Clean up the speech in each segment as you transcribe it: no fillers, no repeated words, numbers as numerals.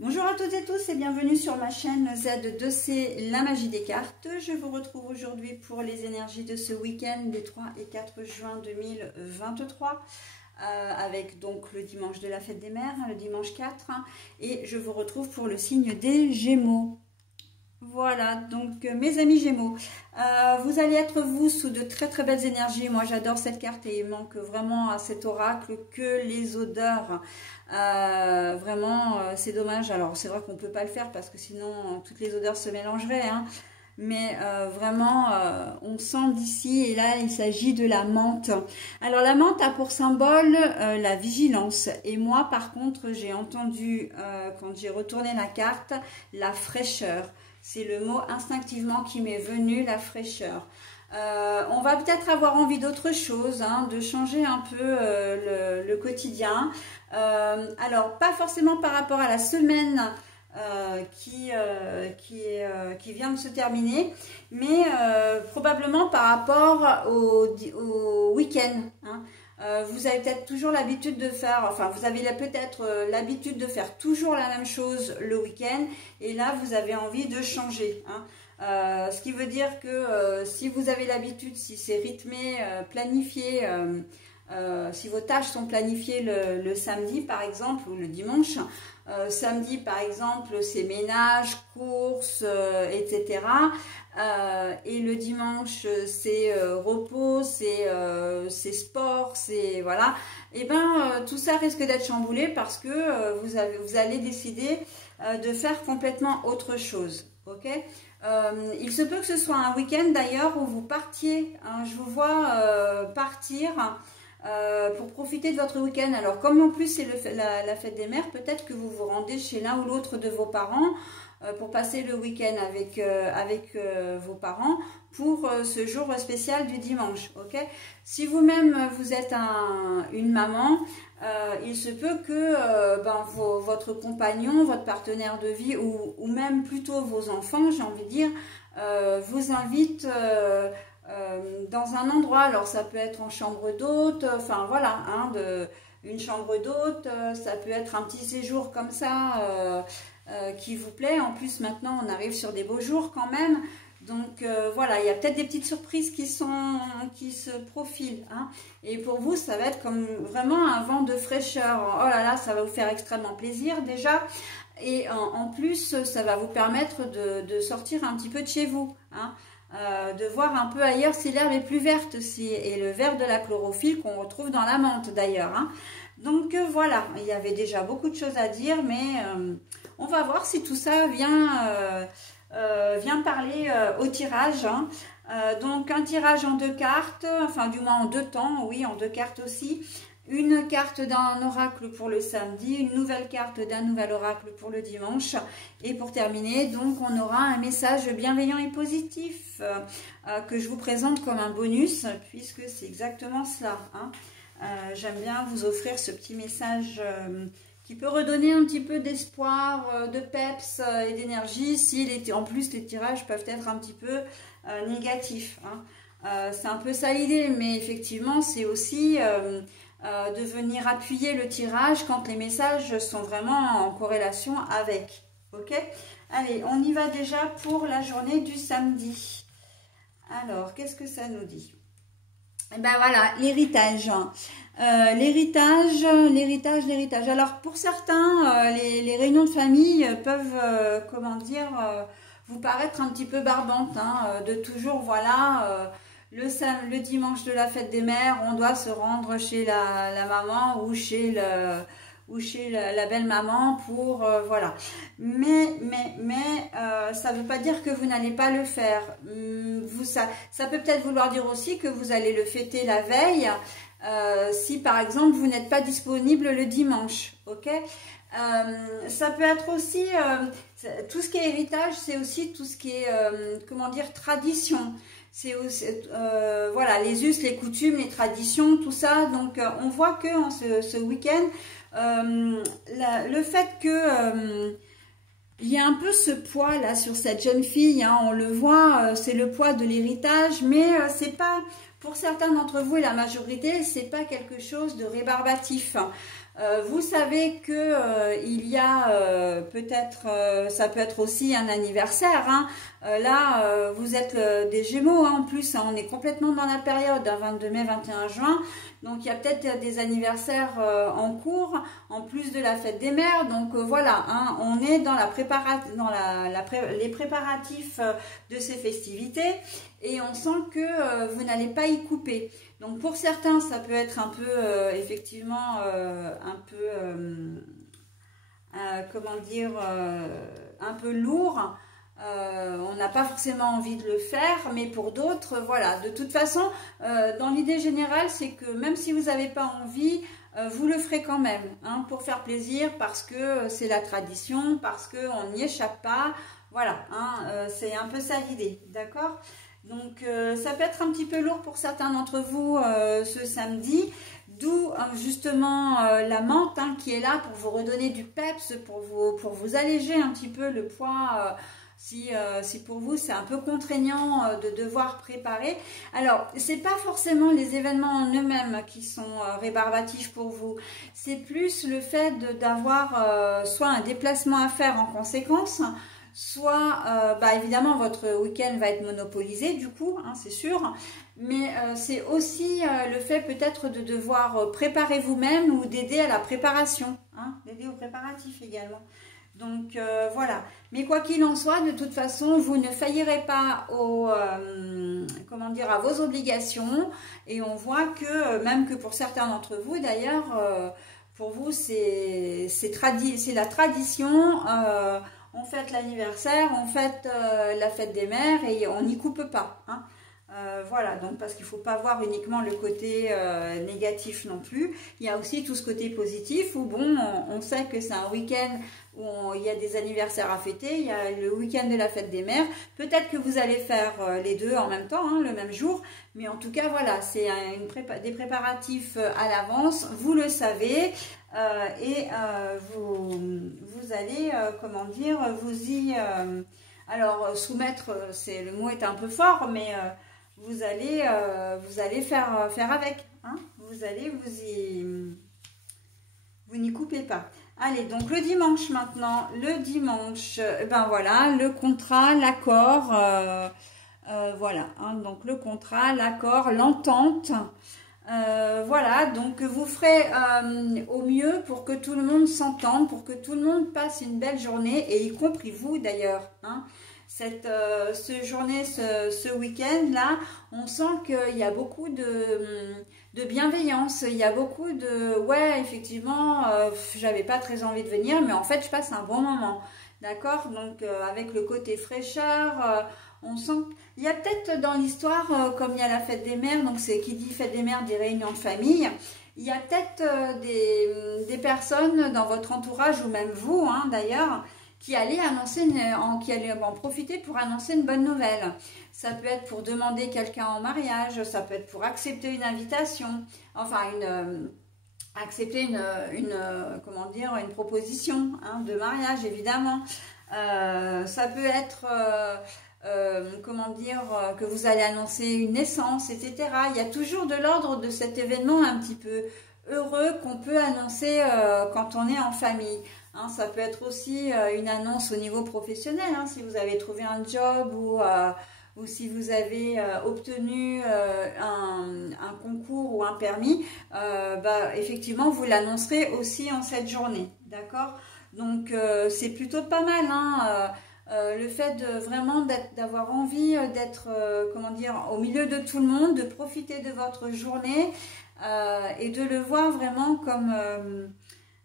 Bonjour à toutes et tous et bienvenue sur ma chaîne Z2C, la magie des cartes. Je vous retrouve aujourd'hui pour les énergies de ce week-end des 3 et 4 juin 2023 avec donc le dimanche de la fête des mères, le dimanche 4, et je vous retrouve pour le signe des Gémeaux. Voilà, donc mes amis Gémeaux, vous allez être vous sous de très belles énergies. Moi j'adore cette carte et il manque vraiment à cet oracle que les odeurs. Vraiment c'est dommage. Alors c'est vrai qu'on peut pas le faire parce que sinon toutes les odeurs se mélangeraient, hein. Mais vraiment on sent d'ici, et là il s'agit de la menthe. Alors la menthe a pour symbole la vigilance, et moi par contre j'ai entendu quand j'ai retourné la carte, la fraîcheur. C'est le mot instinctivement qui m'est venu, la fraîcheur. On va peut-être avoir envie d'autre chose, hein, de changer un peu le quotidien. Alors, pas forcément par rapport à la semaine qui vient de se terminer, mais probablement par rapport au week-end, hein. Vous avez peut-être toujours l'habitude de faire, enfin vous avez peut-être l'habitude de faire toujours la même chose le week-end, et là vous avez envie de changer, hein. Ce qui veut dire que si vous avez l'habitude, si c'est rythmé, planifié, si vos tâches sont planifiées le samedi par exemple ou le dimanche, samedi par exemple c'est ménage, courses, etc. Et le dimanche c'est repos, c'est sport, c'est voilà. Et ben tout ça risque d'être chamboulé parce que vous allez décider de faire complètement autre chose. Ok, il se peut que ce soit un week-end d'ailleurs où vous partiez, hein, je vous vois partir pour profiter de votre week-end. Alors comme en plus c'est la fête des mères, peut-être que vous vous rendez chez l'un ou l'autre de vos parents pour passer le week-end avec vos parents pour ce jour spécial du dimanche. Ok, si vous-même vous êtes une maman, il se peut que votre compagnon, votre partenaire de vie ou même plutôt vos enfants, j'ai envie de dire, vous invitent dans un endroit. Alors ça peut être en chambre d'hôte, enfin voilà, hein, une chambre d'hôte, ça peut être un petit séjour comme ça qui vous plaît. En plus maintenant on arrive sur des beaux jours quand même, donc voilà, il y a peut-être des petites surprises qui se profilent, hein. Et pour vous ça va être comme vraiment un vent de fraîcheur. Oh là là, ça va vous faire extrêmement plaisir déjà, et en plus ça va vous permettre de sortir un petit peu de chez vous, hein. De voir un peu ailleurs si l'herbe est plus verte aussi, et le vert de la chlorophylle qu'on retrouve dans la menthe d'ailleurs, hein. Donc voilà, il y avait déjà beaucoup de choses à dire, mais on va voir si tout ça vient parler au tirage, hein. Donc un tirage en 2 cartes, enfin du moins en 2 temps, oui, en 2 cartes aussi. Une carte d'un oracle pour le samedi, une nouvelle carte d'un nouvel oracle pour le dimanche. Et pour terminer, donc on aura un message bienveillant et positif que je vous présente comme un bonus, puisque c'est exactement cela, hein. J'aime bien vous offrir ce petit message qui peut redonner un petit peu d'espoir, de peps et d'énergie, si en plus les tirages peuvent être un petit peu négatifs, hein. C'est un peu ça l'idée, mais effectivement c'est aussi de venir appuyer le tirage quand les messages sont vraiment en corrélation avec. Ok, allez, on y va déjà pour la journée du samedi. Alors, qu'est-ce que ça nous dit? Et ben voilà, l'héritage. L'héritage. Alors, pour certains, les réunions de famille peuvent, comment dire, vous paraître un petit peu barbantes, hein, de toujours, voilà... Le dimanche de la fête des mères, on doit se rendre chez la maman ou chez la belle-maman pour... voilà. Mais ça ne veut pas dire que vous n'allez pas le faire. Ça peut peut-être vouloir dire aussi que vous allez le fêter la veille, si par exemple vous n'êtes pas disponible le dimanche. Ok, ça peut être aussi... tout ce qui est héritage, c'est aussi tout ce qui est, comment dire, tradition. C'est aussi, voilà, les us, les coutumes, les traditions, tout ça. Donc, on voit que en ce week-end, le fait que il y a un peu ce poids là sur cette jeune fille, hein, on le voit, c'est le poids de l'héritage, mais c'est pas, pour certains d'entre vous et la majorité, c'est pas quelque chose de rébarbatif. Vous savez que il y a peut-être, ça peut être aussi un anniversaire. Hein. Là, vous êtes des Gémeaux. Hein, en plus, hein, on est complètement dans la période, hein, 22 mai, 21 juin. Donc, il y a peut-être des anniversaires en cours, en plus de la fête des mères. Donc, voilà, hein, on est dans les préparatifs de ces festivités. Et on sent que vous n'allez pas y couper. Donc pour certains, ça peut être un peu, effectivement, comment dire, un peu lourd. On n'a pas forcément envie de le faire, mais pour d'autres, voilà. De toute façon, dans l'idée générale, c'est que même si vous n'avez pas envie, vous le ferez quand même, hein, pour faire plaisir, parce que c'est la tradition, parce qu'on n'y échappe pas. Voilà, hein, c'est un peu ça l'idée, d'accord ? Donc, ça peut être un petit peu lourd pour certains d'entre vous ce samedi, d'où justement la menthe, hein, qui est là pour vous redonner du peps, pour vous alléger un petit peu le poids, si pour vous c'est un peu contraignant de devoir préparer. Alors, c'est pas forcément les événements en eux-mêmes qui sont rébarbatifs pour vous, c'est plus le fait d'avoir soit un déplacement à faire en conséquence, soit évidemment votre week-end va être monopolisé du coup, hein, c'est sûr, mais c'est aussi le fait peut-être de devoir préparer vous-même ou d'aider à la préparation, hein, d'aider aux préparatifs également. Donc voilà, mais quoi qu'il en soit, de toute façon, vous ne faillirez pas comment dire, à vos obligations, et on voit que même que pour certains d'entre vous d'ailleurs, pour vous c'est la tradition. On fête l'anniversaire, on fête la fête des mères et on n'y coupe pas. Hein. Voilà, donc parce qu'il ne faut pas voir uniquement le côté négatif non plus. Il y a aussi tout ce côté positif où bon, on sait que c'est un week-end où il y a des anniversaires à fêter, il y a le week-end de la fête des mères. Peut-être que vous allez faire les deux en même temps, hein, le même jour. Mais en tout cas, voilà, c'est des préparatifs à l'avance, vous le savez. Et vous allez, comment dire, vous y... alors, soumettre, le mot est un peu fort, mais vous allez faire avec. Hein, vous n'y coupez pas. Allez, donc le dimanche maintenant. Le dimanche, ben voilà, le contrat, l'accord. Voilà, hein, donc le contrat, l'accord, l'entente. Voilà, donc vous ferez au mieux pour que tout le monde s'entende, pour que tout le monde passe une belle journée, et y compris vous d'ailleurs. Hein. Ce week-end là, on sent qu'il y a beaucoup de bienveillance, il y a beaucoup de ouais, effectivement, j'avais pas très envie de venir, mais en fait je passe un bon moment, d'accord. Donc avec le côté fraîcheur, on sent qu'il y a peut-être dans l'histoire, comme il y a la fête des mères, donc c'est qui dit fête des mères, des réunions de famille, il y a peut-être des personnes dans votre entourage, ou même vous hein, d'ailleurs, qui allait en profiter pour annoncer une bonne nouvelle. Ça peut être pour demander quelqu'un en mariage, ça peut être pour accepter une invitation, enfin accepter comment dire, une proposition hein, de mariage évidemment. Ça peut être comment dire, que vous allez annoncer une naissance, etc. Il y a toujours de l'ordre de cet événement un petit peu heureux qu'on peut annoncer quand on est en famille. Hein, ça peut être aussi une annonce au niveau professionnel, hein, si vous avez trouvé un job ou si vous avez obtenu un concours ou un permis, effectivement vous l'annoncerez aussi en cette journée, d'accord. Donc c'est plutôt pas mal, hein, le fait vraiment d'avoir envie d'être comment dire, au milieu de tout le monde, de profiter de votre journée et de le voir vraiment comme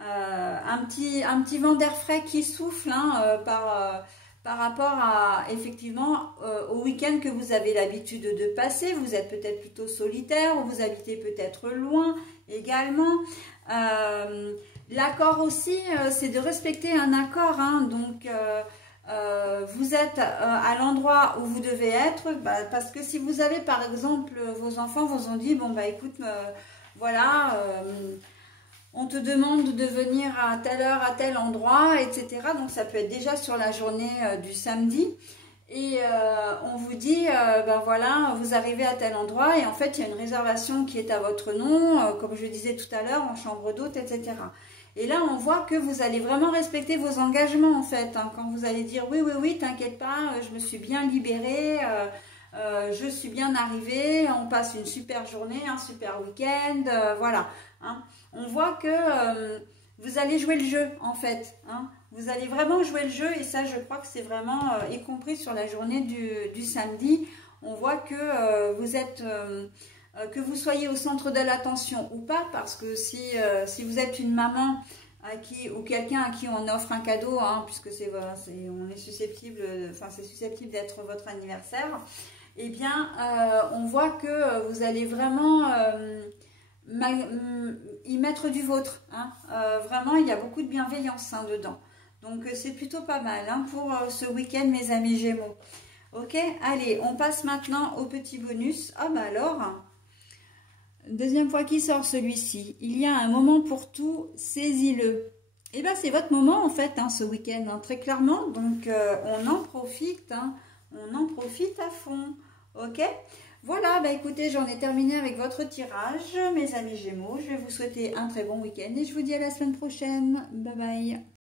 un petit vent d'air frais qui souffle hein, par rapport à effectivement au week-end que vous avez l'habitude de passer. Vous êtes peut-être plutôt solitaire ou vous habitez peut-être loin également. L'accord aussi, c'est de respecter un accord, hein, donc vous êtes à l'endroit où vous devez être, parce que si vous avez par exemple, vos enfants vous ont dit, bon bah écoute, voilà, on te demande de venir à telle heure, à tel endroit, etc. Donc ça peut être déjà sur la journée du samedi. Et on vous dit, ben voilà, vous arrivez à tel endroit et en fait, il y a une réservation qui est à votre nom, comme je disais tout à l'heure, en chambre d'hôte, etc. Et là, on voit que vous allez vraiment respecter vos engagements, en fait. Hein, quand vous allez dire, oui, oui, oui, t'inquiète pas, je me suis bien libérée, je suis bien arrivée, on passe une super journée, un super week-end, voilà. Hein. On voit que vous allez jouer le jeu, en fait. Hein. Vous allez vraiment jouer le jeu et ça, je crois que c'est vraiment, y compris sur la journée du samedi, on voit que vous êtes, que vous soyez au centre de l'attention ou pas, parce que si vous êtes une maman ou quelqu'un à qui on offre un cadeau, hein, puisque on est susceptible, enfin c'est susceptible d'être votre anniversaire, eh bien, on voit que vous allez vraiment y mettre du vôtre. Hein. Vraiment, il y a beaucoup de bienveillance hein, dedans. Donc, c'est plutôt pas mal hein, pour ce week-end, mes amis Gémeaux. Ok, allez, on passe maintenant au petit bonus. Ah bah alors, deuxième fois qu'il sort celui-ci. Il y a un moment pour tout, saisis-le. Et bien, c'est votre moment en fait, hein, ce week-end, hein, très clairement. Donc, on en profite, hein, on en profite à fond. Ok, voilà, bah écoutez, j'en ai terminé avec votre tirage, mes amis Gémeaux. Je vais vous souhaiter un très bon week-end et je vous dis à la semaine prochaine. Bye bye.